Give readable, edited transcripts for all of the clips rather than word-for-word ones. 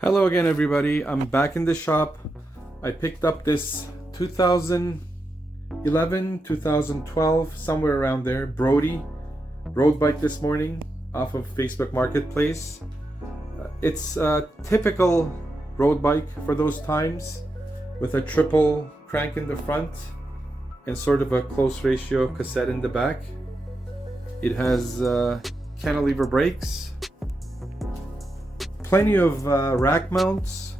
Hello again, everybody. I'm back in the shop. I picked up this 2011, 2012, somewhere around there, Brody road bike this morning off of Facebook Marketplace. It's a typical road bike for those times with a triple crank in the front and sort of a close ratio cassette in the back. It has cantilever brakes, plenty of rack mounts,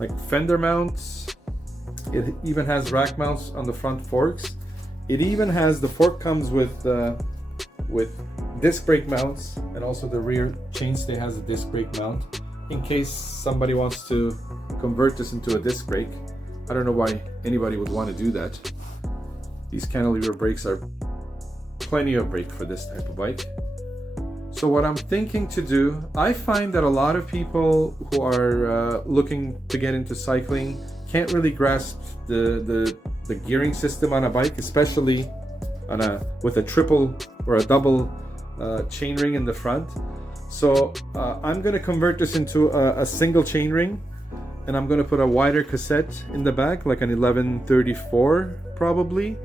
like fender mounts. It even has rack mounts on the front forks. It even has, the fork comes with disc brake mounts, and also the rear chainstay has a disc brake mount in case somebody wants to convert this into a disc brake. I don't know why anybody would want to do that. These cantilever brakes are plenty of brake for this type of bike. So what I'm thinking to do, I find that a lot of people who are looking to get into cycling can't really grasp the gearing system on a bike, especially with a triple or a double chain ring in the front. So I'm going to convert this into a single chain ring, and I'm going to put a wider cassette in the back, like an 1134 probably,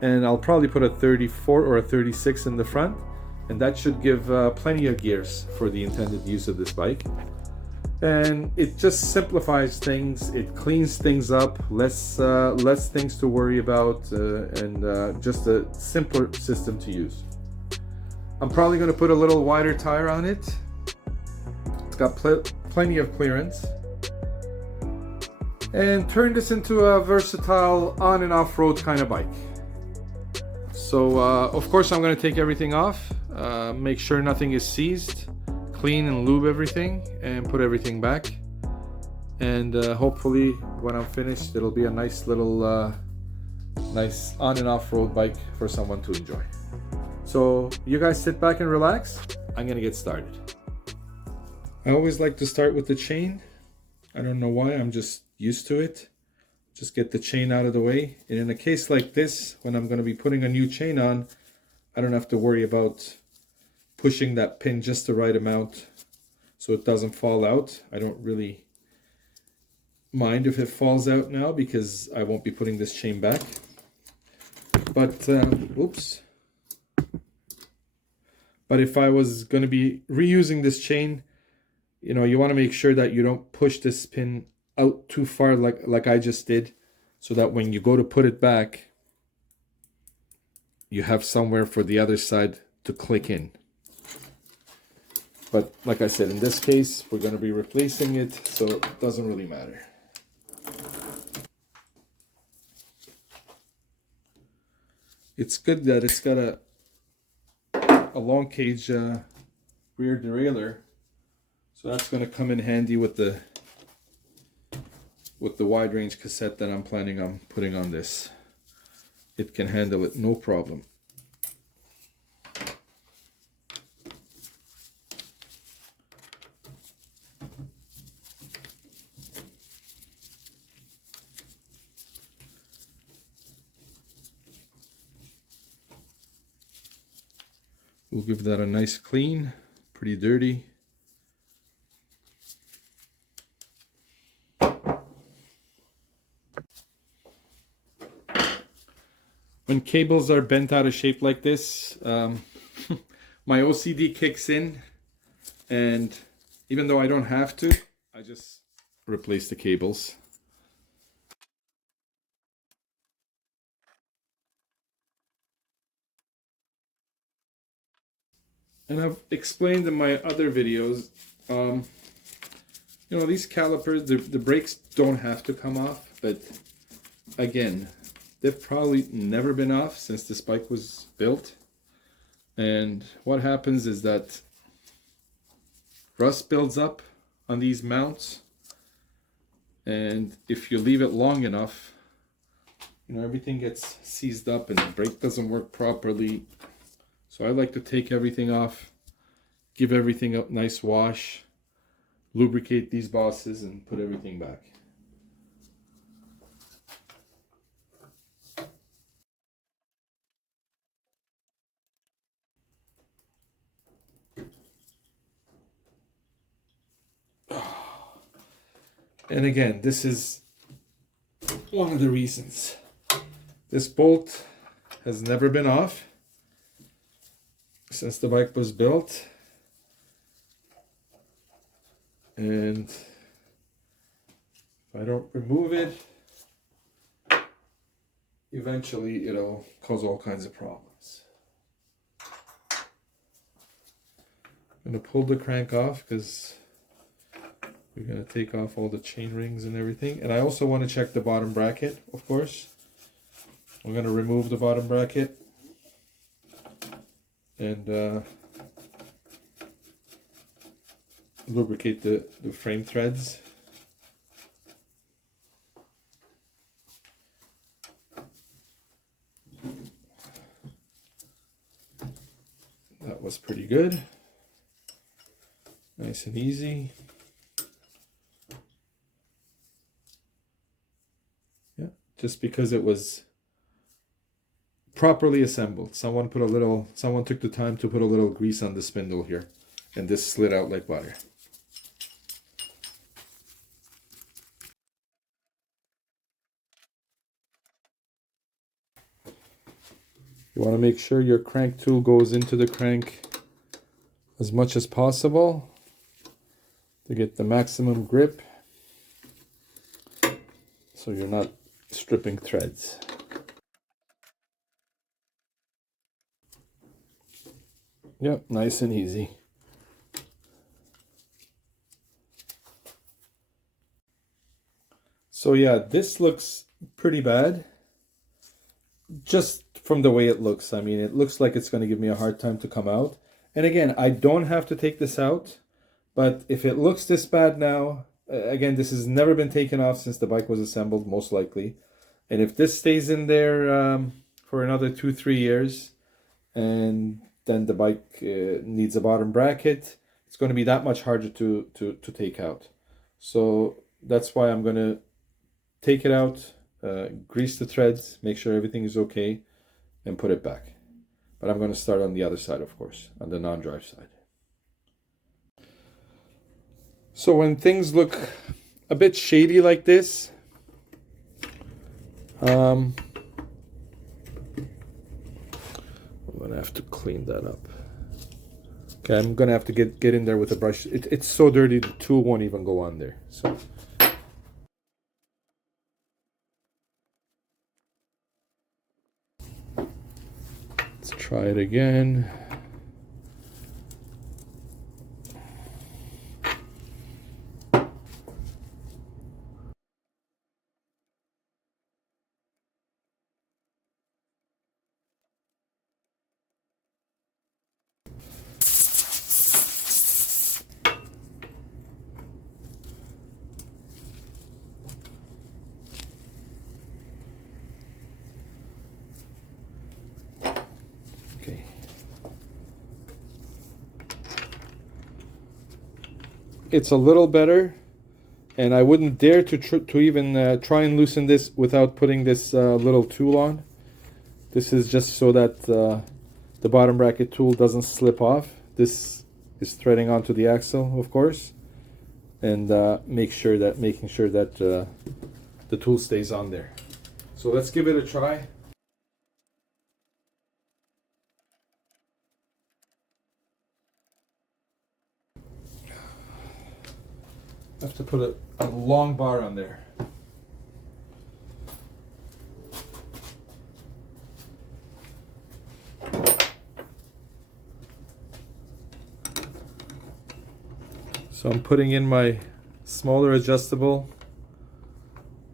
and I'll probably put a 34 or a 36 in the front. And that should give plenty of gears for the intended use of this bike. And it just simplifies things, it cleans things up, less things to worry about, and just a simpler system to use. I'm probably going to put a little wider tire on it. It's got plenty of clearance. And turn this into a versatile on and off road kind of bike. So of course I'm going to take everything off. Make sure nothing is seized, clean and lube everything, and put everything back. And hopefully when I'm finished, it'll be a nice little nice on and off road bike for someone to enjoy. So you guys sit back and relax. I'm gonna get started. I always like to start with the chain. I don't know why, I'm just used to it. Just get the chain out of the way. And in a case like this, when I'm going to be putting a new chain on, I don't have to worry about pushing that pin just the right amount so it doesn't fall out. I don't really mind if it falls out now because I won't be putting this chain back. But, oops. But if I was going to be reusing this chain, you know, you want to make sure that you don't push this pin out too far like I just did, so that when you go to put it back, you have somewhere for the other side to click in. But like I said, in this case, we're going to be replacing it, so it doesn't really matter. It's good that it's got a long cage rear derailleur, so that's going to come in handy with the wide range cassette that I'm planning on putting on this. It can handle it no problem. We'll give that a nice clean, pretty dirty. When cables are bent out of shape like this, my OCD kicks in, and even though I don't have to, I just replace the cables. And I've explained in my other videos, you know, these calipers, the brakes don't have to come off, but again, they've probably never been off since this bike was built. And what happens is that rust builds up on these mounts, and if you leave it long enough, you know, everything gets seized up and the brake doesn't work properly. So I like to take everything off, give everything a nice wash, lubricate these bosses, and put everything back. And again, this is one of the reasons. This bolt has never been off since the bike was built. And if I don't remove it, eventually it'll cause all kinds of problems. I'm going to pull the crank off because we're going to take off all the chain rings and everything. And I also want to check the bottom bracket, of course. I'm going to remove the bottom bracket and lubricate the frame threads. That was pretty good. Nice and easy. Yeah, just because it was properly assembled. Someone took the time to put a little grease on the spindle here, and this slid out like butter. You want to make sure your crank tool goes into the crank as much as possible to get the maximum grip, so you're not stripping threads. Yep, nice and easy. So yeah, this looks pretty bad. Just from the way it looks. I mean, it looks like it's going to give me a hard time to come out. And again, I don't have to take this out, but if it looks this bad now, again, this has never been taken off since the bike was assembled, most likely. And if this stays in there for another 2-3 years, and then the bike needs a bottom bracket, it's going to be that much harder to take out. So that's why I'm going to take it out, grease the threads, make sure everything is okay, and put it back. But I'm going to start on the other side, of course, on the non-drive side. So when things look a bit shady like this, I'm going to have to clean that up. Okay, I'm going to have to get in there with a brush. It's so dirty, the tool won't even go on there. So let's try it again. Okay. It's a little better, and I wouldn't dare to even try and loosen this without putting this little tool on. This is just so that the bottom bracket tool doesn't slip off. This is threading onto the axle, of course, and making sure that the tool stays on there. So let's give it a try. I have to put a long bar on there. So I'm putting in my smaller adjustable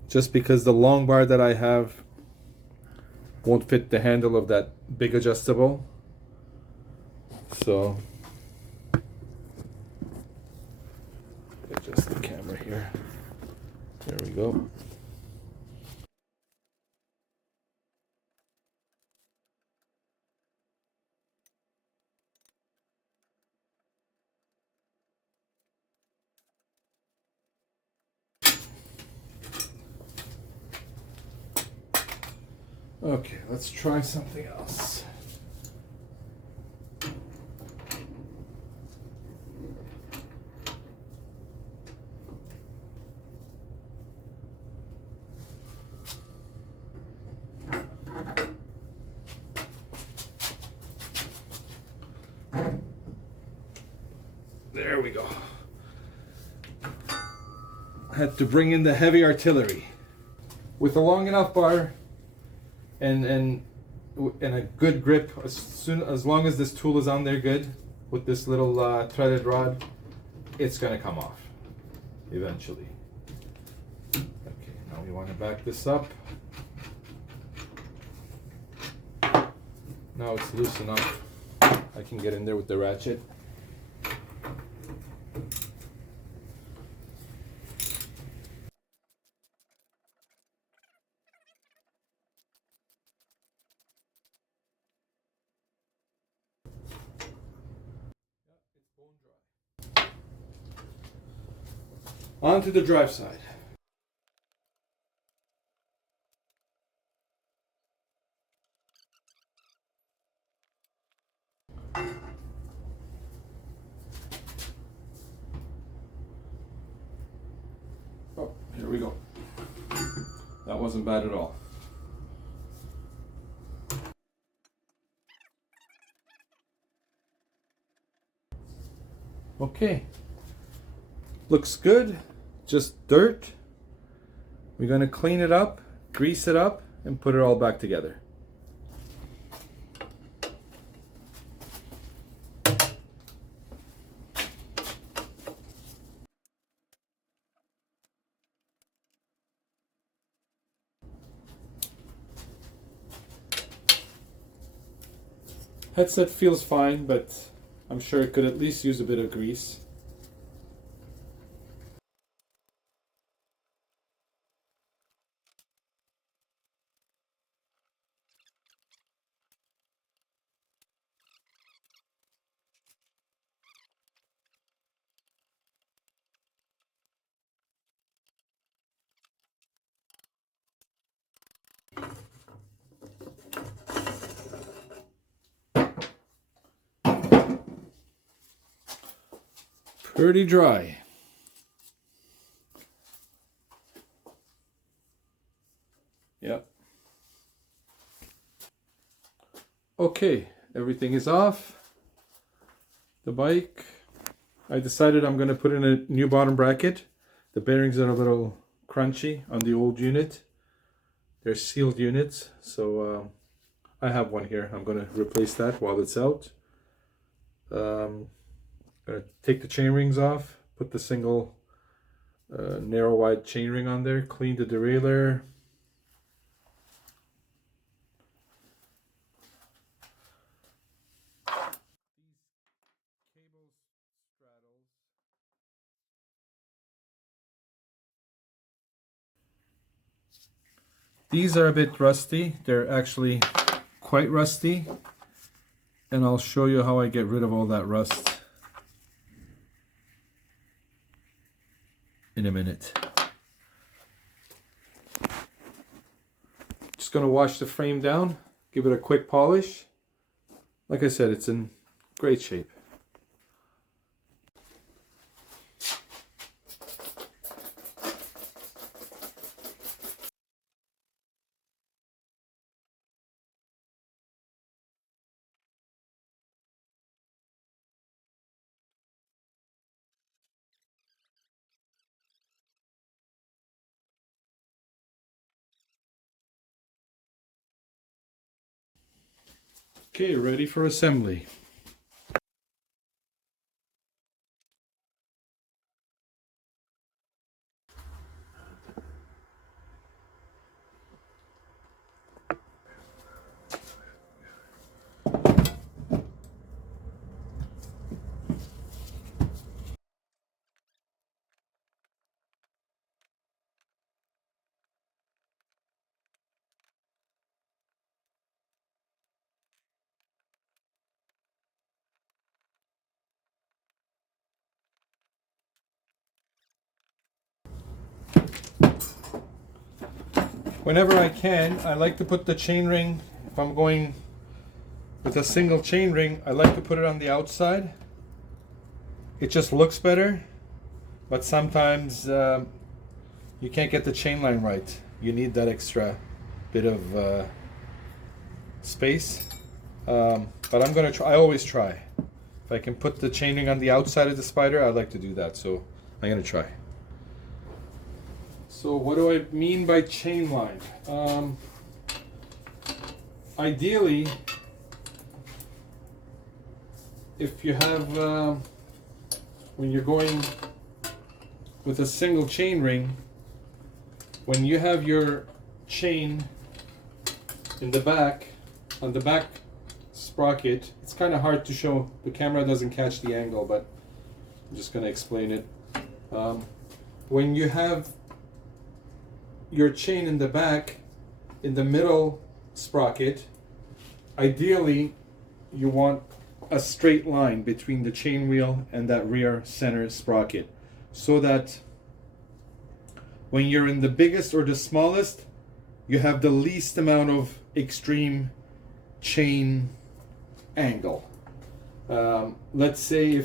just because the long bar that I have won't fit the handle of that big adjustable. So adjust the camera here. There we go. Okay, let's try something else. There we go. Had to bring in the heavy artillery. With a long enough bar and a good grip, as long as this tool is on there good, with this little threaded rod, it's gonna come off eventually. Okay, now we want to back this up. Now it's loose enough. I can get in there with the ratchet. Onto the drive side. Oh, here we go. That wasn't bad at all. Okay. Looks good. Just dirt. We're going to clean it up, grease it up, and put it all back together. Headset feels fine, but I'm sure it could at least use a bit of grease. Pretty dry. Yep. Okay, everything is off the bike. I decided I'm going to put in a new bottom bracket. The bearings are a little crunchy on the old unit. They're sealed units, so I have one here. I'm going to replace that while it's out. Gonna take the chain rings off, put the single narrow wide chain ring on there, clean the derailleur. These are a bit rusty. They're actually quite rusty, and I'll show you how I get rid of all that rust in a minute. Just gonna wash the frame down, give it a quick polish. Like I said, it's in great shape. Okay, ready for assembly. Whenever I can, I like to put the chain ring, if I'm going with a single chain ring, I like to put it on the outside. It just looks better, but sometimes you can't get the chain line right. You need that extra bit of space. But I'm gonna try, I always try. If I can put the chainring on the outside of the spider, I'd like to do that. So I'm gonna try. So what do I mean by chain line? Ideally, if you have, when you're going with a single chain ring, when you have your chain in the back, on the back sprocket, it's kind of hard to show. The camera doesn't catch the angle, but I'm just going to explain it. When you have your chain in the back, in the middle sprocket, ideally you want a straight line between the chain wheel and that rear center sprocket, so that when you're in the biggest or the smallest, you have the least amount of extreme chain angle. Let's say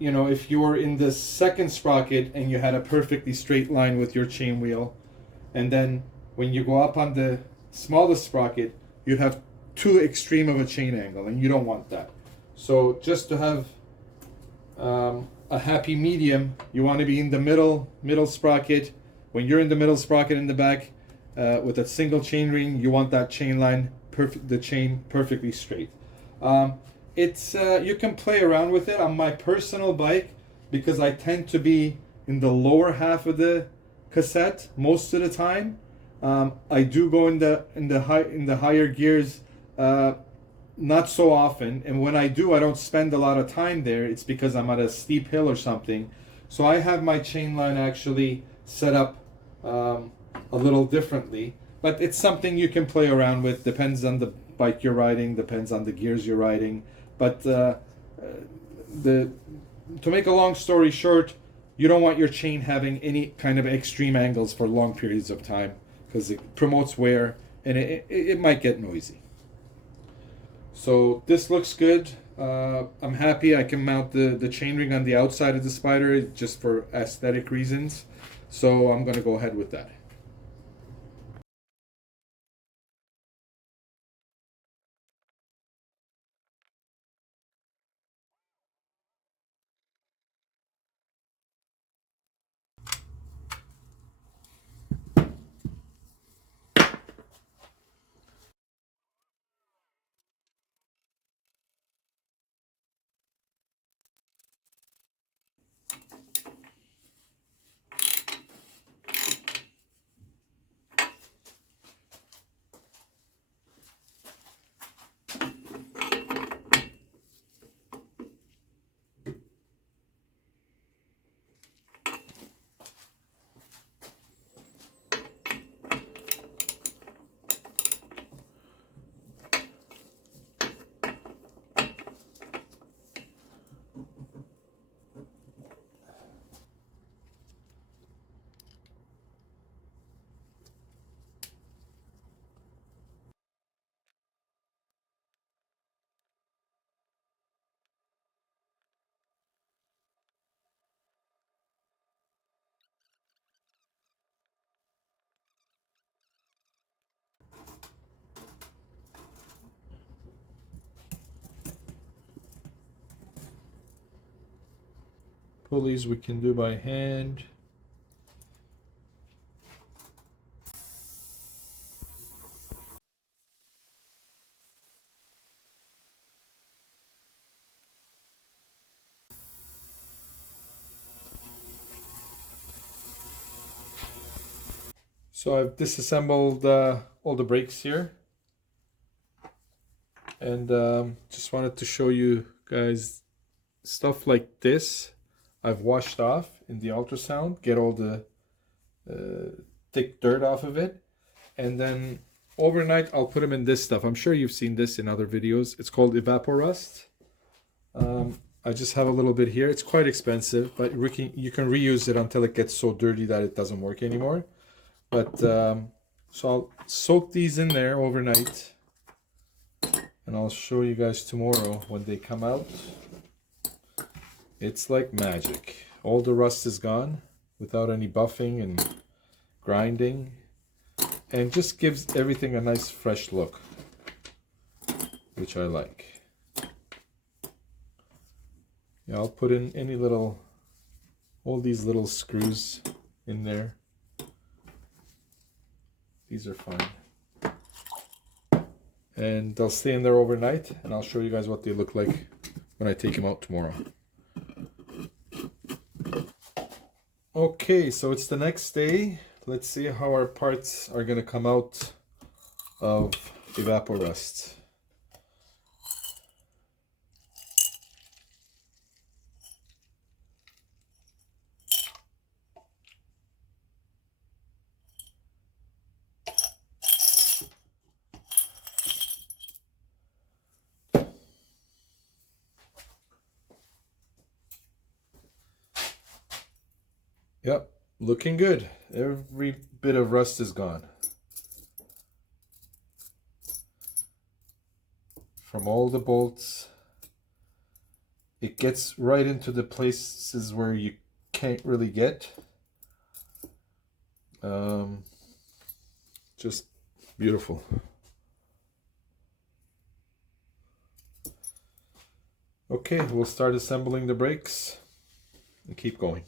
if you were in the second sprocket and you had a perfectly straight line with your chain wheel, and then when you go up on the smallest sprocket, you have too extreme of a chain angle, and you don't want that. So just to have a happy medium, you want to be in the middle sprocket. When you're in the middle sprocket in the back with a single chain ring, you want that chain line, the chain perfectly straight. You can play around with it. On my personal bike, because I tend to be in the lower half of the cassette most of the time, I do go in the higher gears not so often, and when I do, I don't spend a lot of time there. It's because I'm at a steep hill or something. So I have my chain line actually set up a little differently, but it's something you can play around with. Depends on the bike you're riding, depends on the gears you're riding. But to make a long story short, you don't want your chain having any kind of extreme angles for long periods of time, because it promotes wear and it might get noisy. So this looks good. I'm happy I can mount the chainring on the outside of the spider just for aesthetic reasons. So I'm going to go ahead with that. Pulleys we can do by hand. So I've disassembled all the brakes here, and just wanted to show you guys stuff like this. I've washed off in the ultrasound, get all the thick dirt off of it, and then overnight I'll put them in this stuff. I'm sure you've seen this in other videos. It's called Evaporust. I just have a little bit here. It's quite expensive, but you can reuse it until it gets so dirty that it doesn't work anymore. But so I'll soak these in there overnight, and I'll show you guys tomorrow when they come out. It's like magic. All the rust is gone without any buffing and grinding, and just gives everything a nice fresh look, which I like. Yeah, I'll put in all these little screws in there. These are fine. And they'll stay in there overnight, and I'll show you guys what they look like when I take them out tomorrow. Okay, so it's the next day. Let's see how our parts are gonna come out of Evaporust. Yep, looking good. Every bit of rust is gone. From all the bolts. It gets right into the places where you can't really get. Just beautiful. Okay, we'll start assembling the brakes and keep going.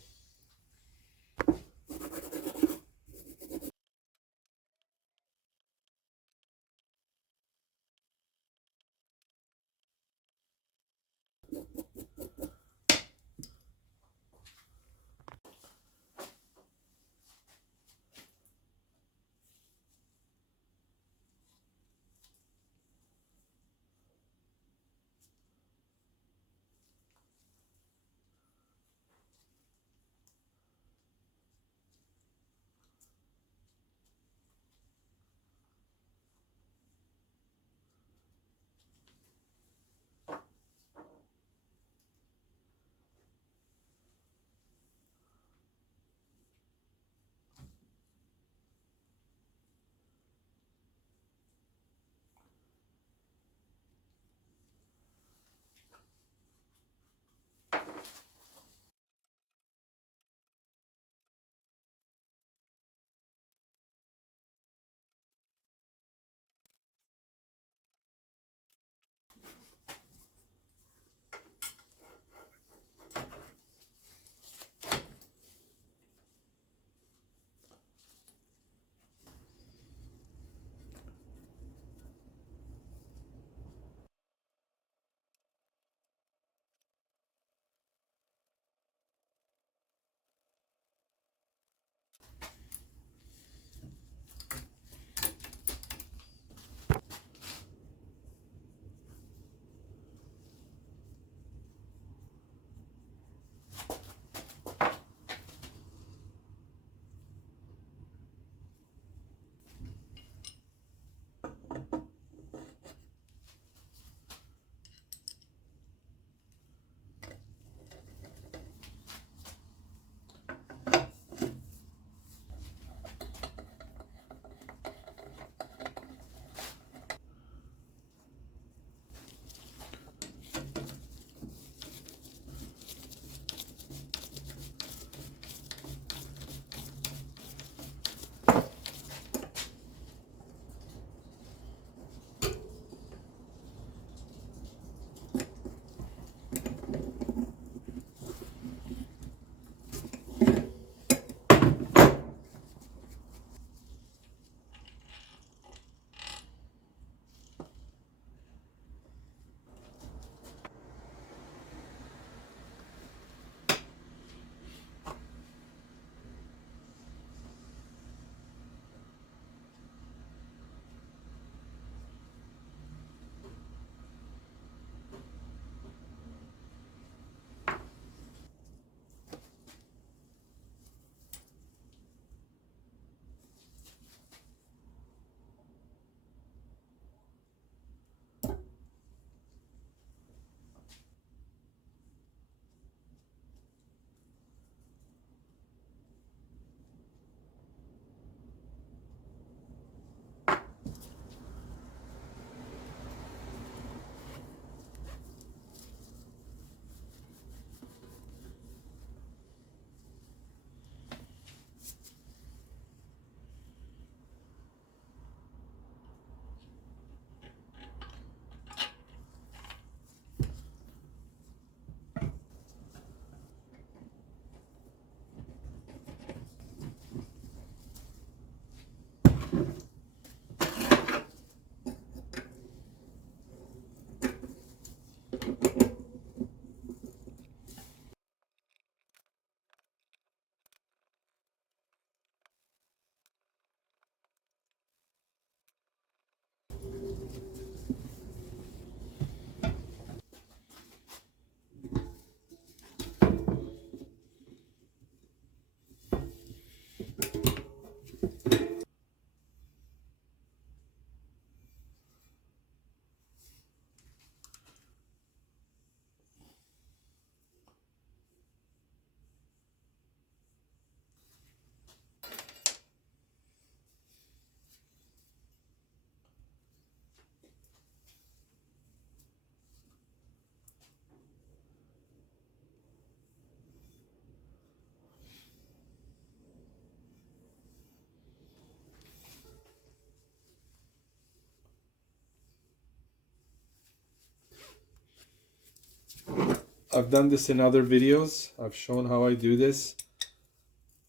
I've done this in other videos. I've shown how I do this.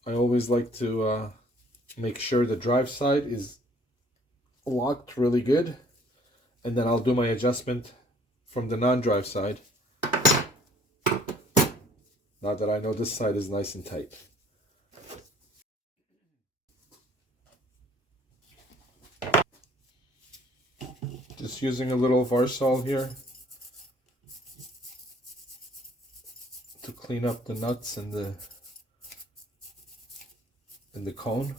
I always like to make sure the drive side is locked really good, and then I'll do my adjustment from the non-drive side. Now that I know this side is nice and tight. Just using a little Varsol here to clean up the nuts and the cone.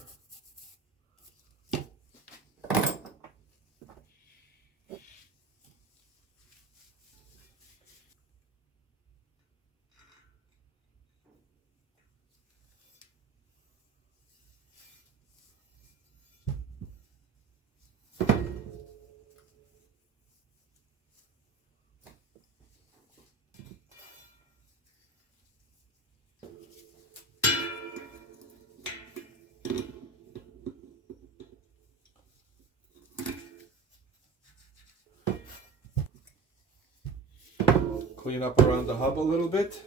Clean up around the hub a little bit,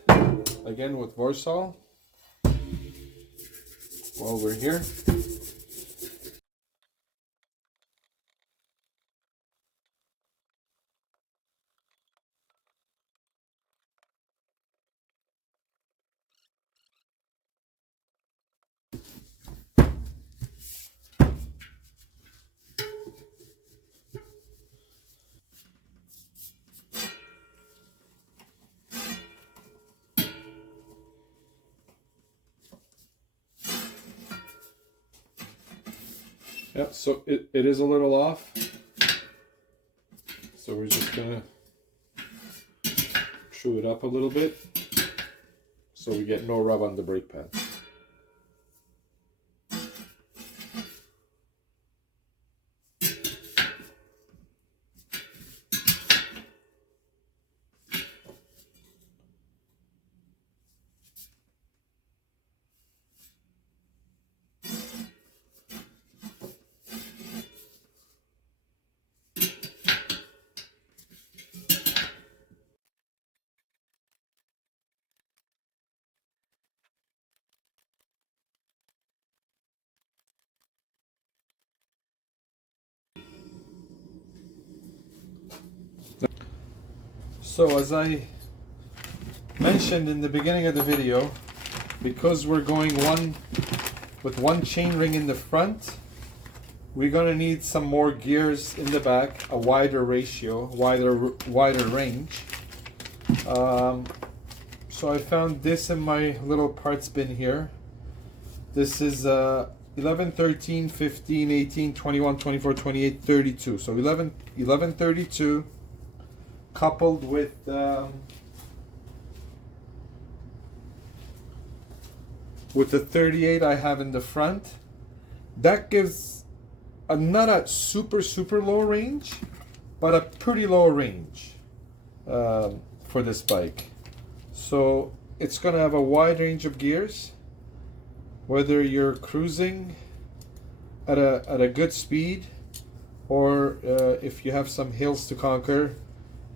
again with Varsol while we're here. Yep, so it is a little off. So we're just gonna true it up a little bit so we get no rub on the brake pad. So as I mentioned in the beginning of the video, because we're going with one chain ring in the front, we're going to need some more gears in the back, a wider ratio, wider range. So I found this in my little parts bin here. This is 11, 13, 15, 18, 21, 24, 28, 32. So 11, 32 coupled with the 38 I have in the front. That gives not a super low range, but a pretty low range for this bike. So it's gonna have a wide range of gears, whether you're cruising at a good speed, or if you have some hills to conquer,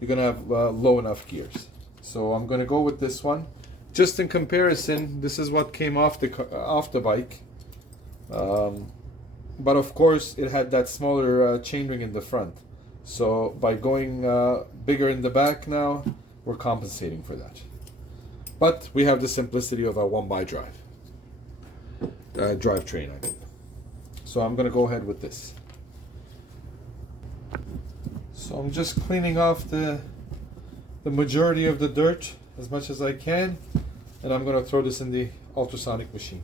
you're gonna have low enough gears. So I'm gonna go with this one. Just in comparison, this is what came off the bike. But of course, it had that smaller chainring in the front. So by going bigger in the back now, we're compensating for that. But we have the simplicity of a 1x-drive. Drivetrain, I mean. So I'm gonna go ahead with this. So I'm just cleaning off the majority of the dirt as much as I can, and I'm gonna throw this in the ultrasonic machine.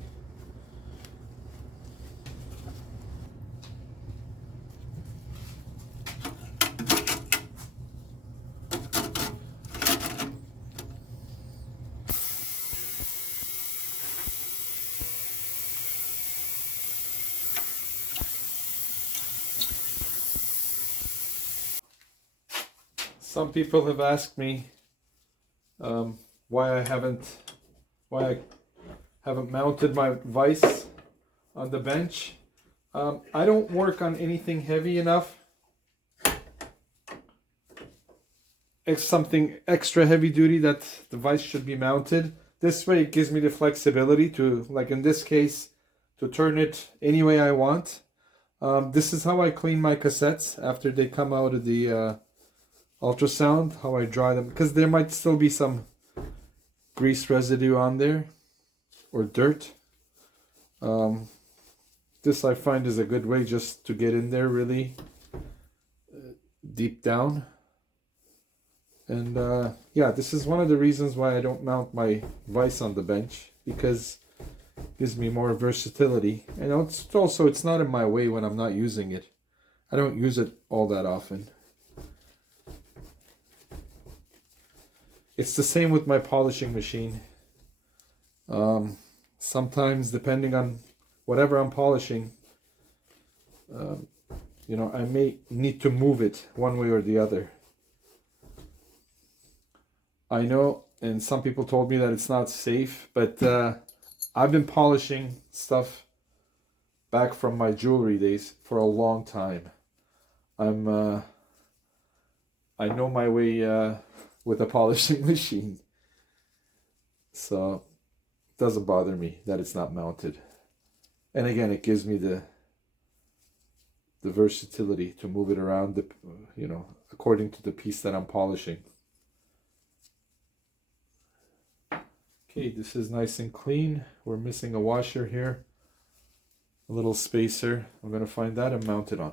Some people have asked me why I haven't mounted my vise on the bench. I don't work on anything heavy enough something extra heavy duty that the vise should be mounted. This way it gives me the flexibility to, like in this case, to turn it any way I want. This is how I clean my cassettes after they come out of the ultrasound, how I dry them, because there might still be some grease residue on there or dirt. This I find is a good way just to get in there really deep down. And yeah, this is one of the reasons why I don't mount my vise on the bench, because it gives me more versatility. And it's not in my way when I'm not using it. I don't use it all that often. It's the same with my polishing machine. Sometimes, depending on whatever I'm polishing, you know, I may need to move it one way or the other. I know, and some people told me that it's not safe, but I've been polishing stuff back from my jewelry days for a long time. I know my way with a polishing machine, so it doesn't bother me that it's not mounted. And again, it gives me the versatility to move it around, you know, according to the piece that I'm polishing. Okay, this is nice and clean. We're missing a washer here, a little spacer. I'm going to find that and mount it on.